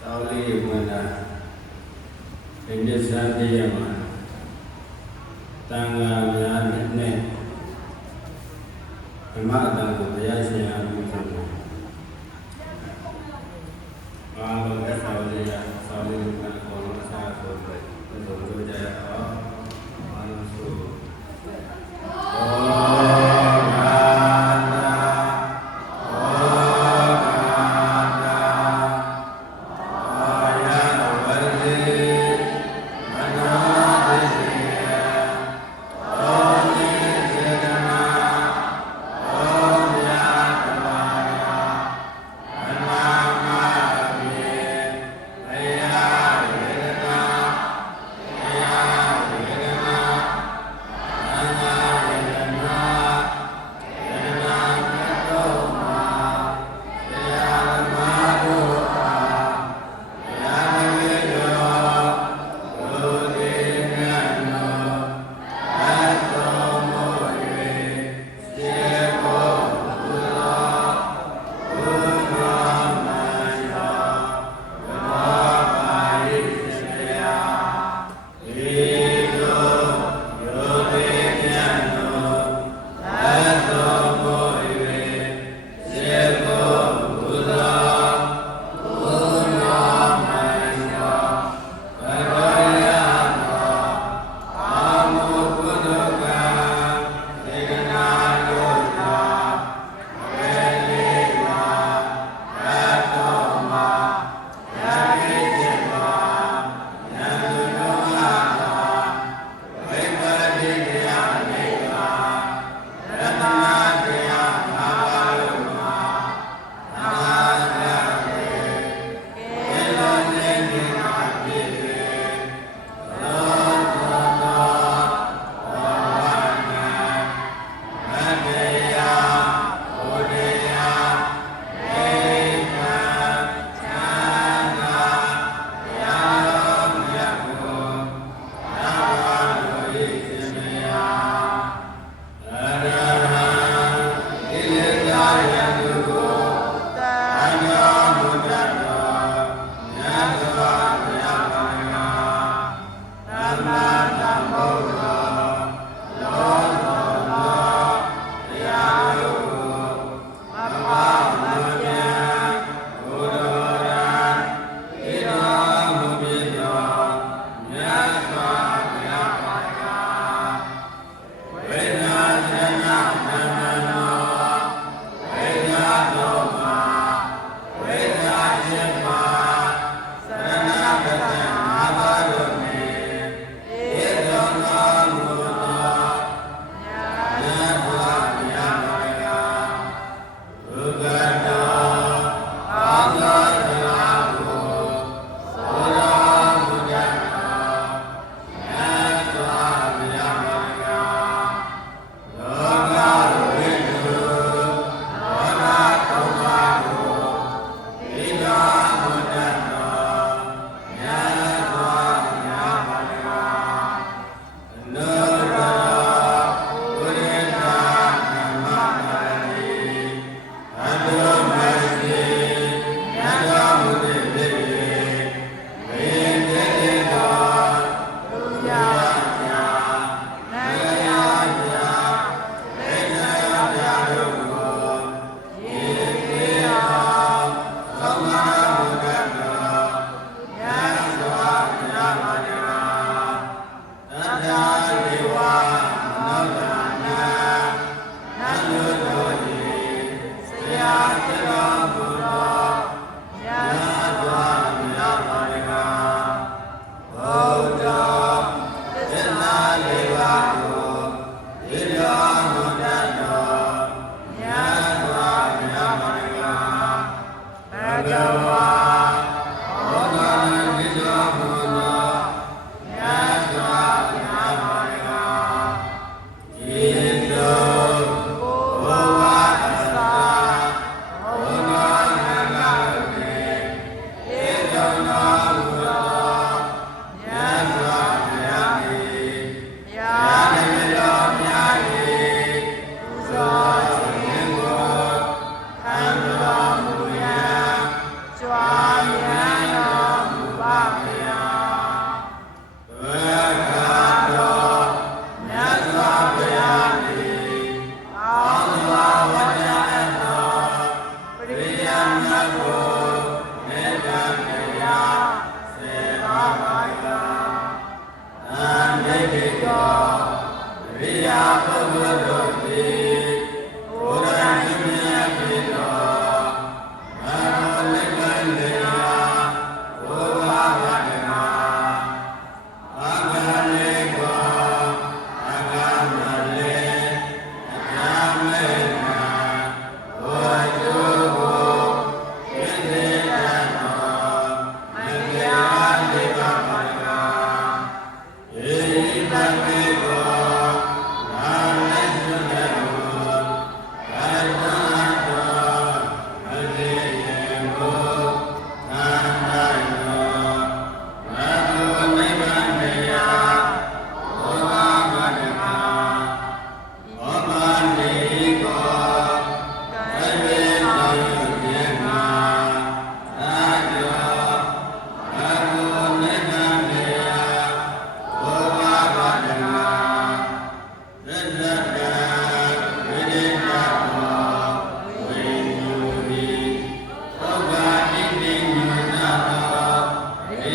Sauli Wanda in this Sandiyama Tanga Yane Amada Yasya Abutan All of Sauli Wanda Konosa to Jaya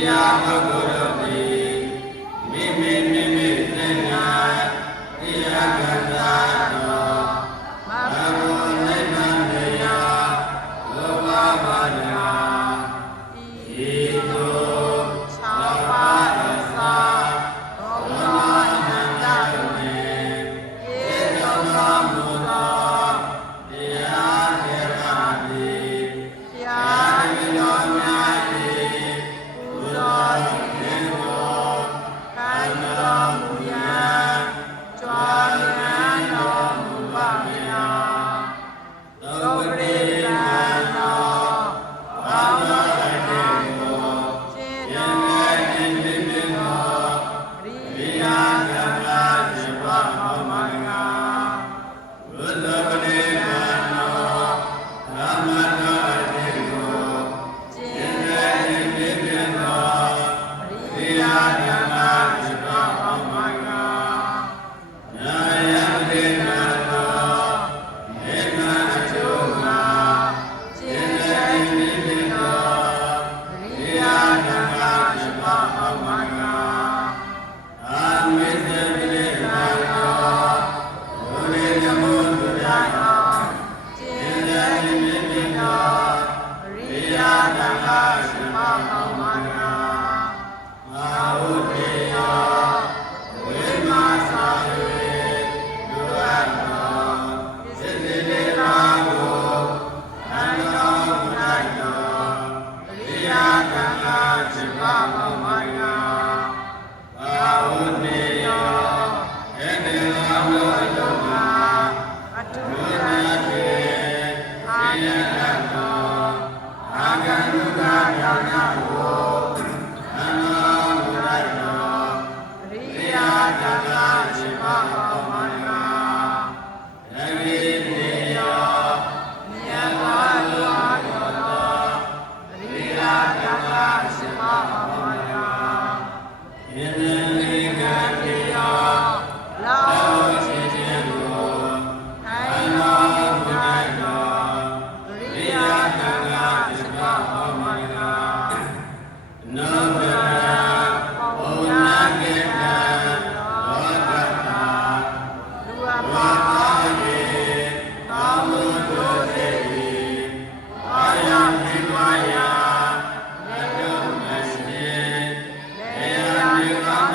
ယာပုဂ္ဂိုလ်တို့သည်မိမိမိမိသိ၌တရားကသာတော်မဘုနိဗ္ဗာန်တရားလောဘပါဒနာဤသို့သာပါရသာဘောဓနန္တဝေဧတောသောမူသောတရားထေရသည်တရားတော်များသည်ပူဇော်ခြင်းကိုခံတော်မူရန်ကြွားမြတ်တော်မူပါဗျာသုပရိသံတော်ဘောင်းတော်တဲ့ကိုရှင်းတော်ခြင်းဖြင့်တော်ရိယာကံလာရှင်ဘဟောမင်္ဂလာဘုဒ္ဓပတိကံတော်ဓမ္မတော်တဲ့ကိုရှင်းတဲ့ခြင်းဖြင့်တော်ရိယာကံလာရှင်ဘဟောမင်္ဂလာနာယတေနတော်မေမအကျိုးမှာရှင်းတဲ့ခြင်းဖြင့်တော်ရိယာကံလာရှင်ဘဟောမင်္ဂလာအာမေတ္တေပိနာတော်ဘုရေနမောတုရတော်ရှင်းတဲ့ခြင်းဖြင့်တော်ရိယာကံလာရှင်ဘဟောမင်္ဂလာမာဟုတေယောဝိမာသာယေလူအပ်တော်စိတ္တိတေရာကိုအန္တောမူလိုက်တော်ရိယာကံလာရှင်ဘဟောမင်္ဂလာမာဟုတေယောဧတေလာလောအတုမာအတုနာတေအာယတတော်အာဂန္တုကယောင်နာကိုအန္တောမူလိုက်တော်ရိယာကံလာရှင်ဘဟောမင်္ဂလာရဂိတေယောမြတ်စွာဘုရားတော်ရိယာကံလာရှင်ဘဟောမင်္ဂလာယန္တိကံတေယောလောချေခြင်းကိုအန္တောမူလိုက်တော်ရိယာကံလာရှင်ဘဟောမင်္ဂလာနောဗရဘုံနာကေတံလောကတာလူအပါယေတောင်းမှုတို့စေ၏အာယမေဝါယမေယမရှိလေယမေကောင်း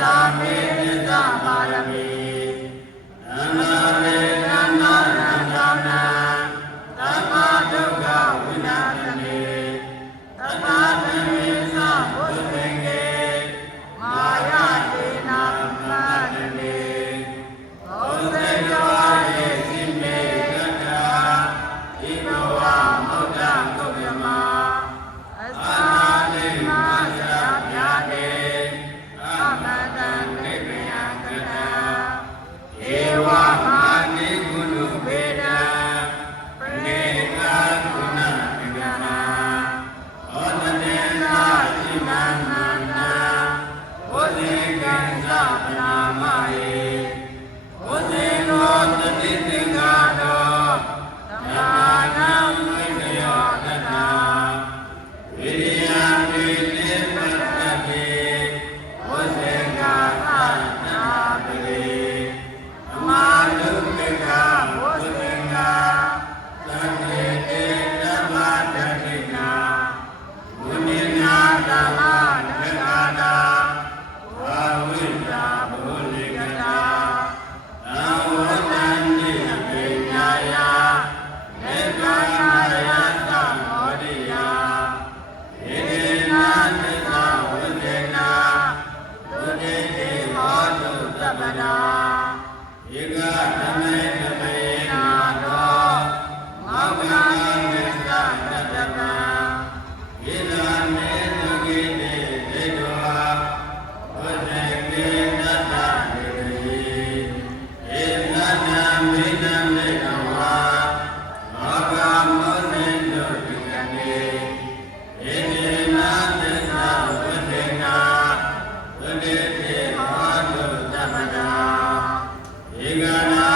တာမေသစ္စာပါရမီသံဃာရေသံဃာရံသာနံသမ္မာဒုက္ခဝိနာသမေသဗ္ဗသမေသဘုဇေကေမာယတေနာပမနမေဘုဇေယောယေစိမေတ္တာဣနောဝမုဒ္ဒကုပ္ပမအသာလိမသဗျာနေသမတံနိဗ္ဗယံကတံဧဝမာနိကုဏုပေဒံပဏိကာကုဏပင်္ဂဟံဩတတေသာဣမံနန္တံဝဇေကံသပနာမယေဝဇေနောတတိသင်္ဃာတောသမ္မာနံဝိတယောတတံဝိရိယမေနိပတ္တိဝဇေကသနာပိသမာဓုပိကဝဇေကသတေတေတမတတိနာဝိနိနာသမနဂာနာဝဝိတာဘုလိကတာသံဝတ္တန္တိပိညာယနေကာယယသမောတိယဧကေနာသစ္စာဝိသေနာသုတိတိဟောတုသဗ္ဗနာဧကဓမ္မေဓမ္မေနာသောမောက္ခသစ္စာတတ္တံဣဒာမေတကိတေဒေတောဝဇေကေတတ္တနေတိဧတတ္တမိနမေတဝါမောက္ခမောဇေတုတိကနေဧကေနာသစ္စာဝိသေနာသုတိတိဟောတုသဗ္ဗနာဧကနာ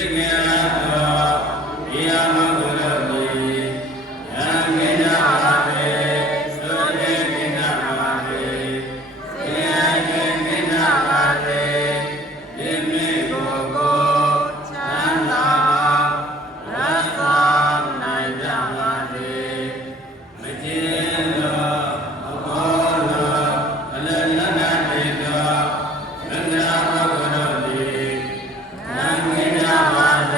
သိက္ခာတော်ဒီယမဂုရုတိယံကိဏပါပေသုတေကိဏပါပေသေယံကိဏပါပေဒီမေကိုကိုချမ်းသာရသောနိုင်ကြပါစေမကျေသောအဘောလောအလလနာတေသောမန္တရာဘဂဝတိယံကိဏပါပေ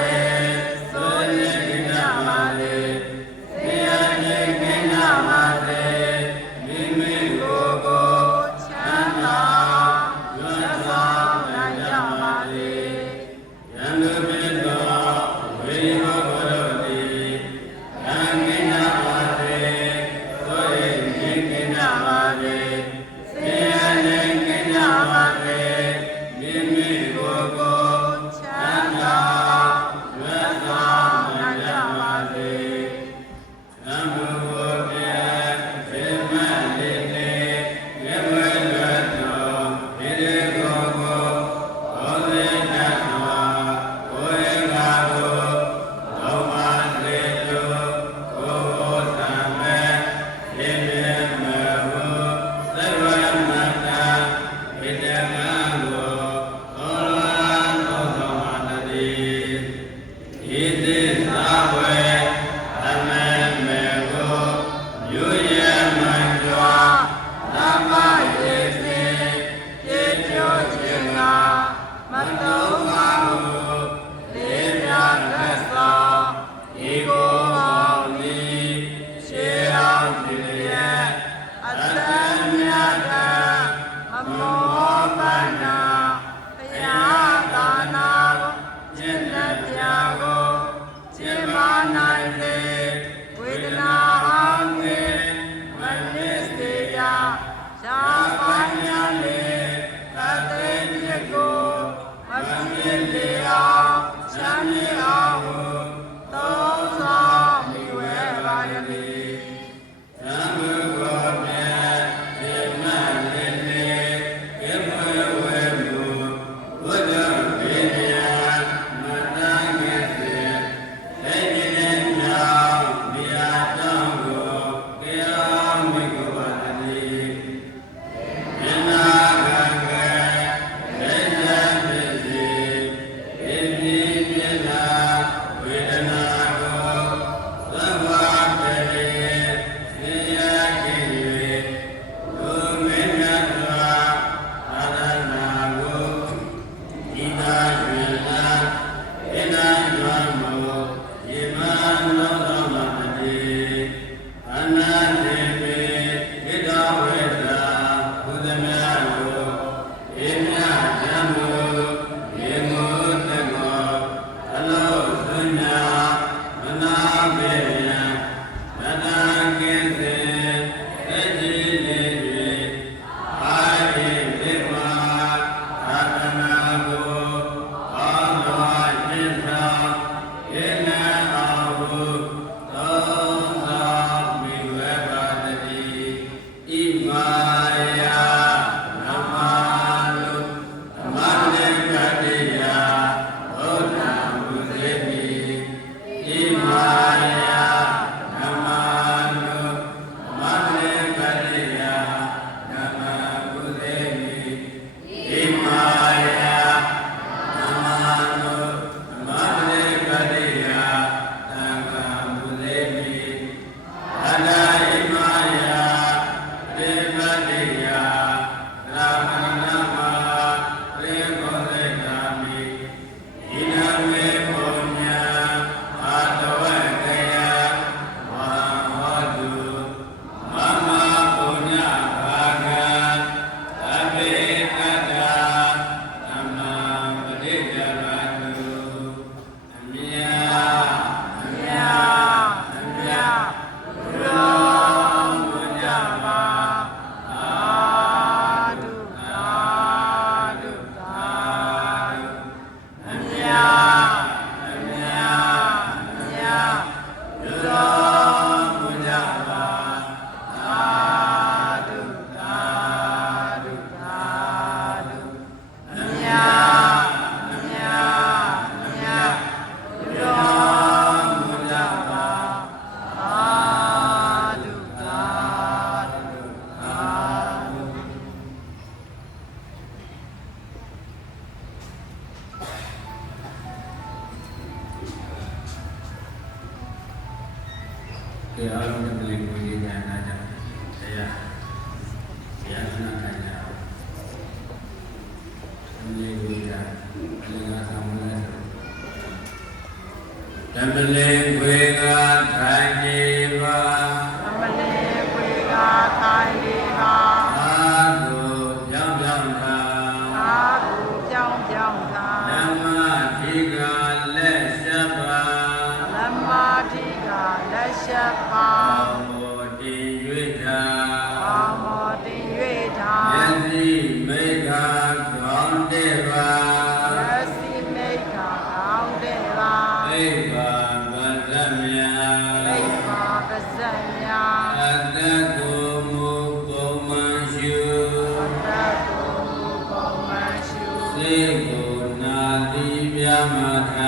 ဒီအားလုံးတစ်လေးကိုရေးညာနာကြတရားတရားနာခိုင်းတာအမြဲကိုကြအလကားဆောင်လဲတမလေးဝေကထိုင်နေပါတမလေးဝေကထိုင်နေပါသာကိုပြောင်းပြောင်းသာသာကိုပြောင်းပြောင်းသာဓမ္မတိကလက်ရှပ်ပါဓမ္မတိကလက်ရှပ်ပါမောတိ၍သာမောတိ၍သာယသိမေဃကောင်းတဲ့ပါယသိမေဃကောင်းတဲ့ပါအိဗာပဇ္ဇမြာအိဗာပဇ္ဇမြာအတ္တကိုမူပုံမှန်ရှုအတ္တကိုမူပုံမှန်ရှုစေကိုနာတိပြမထ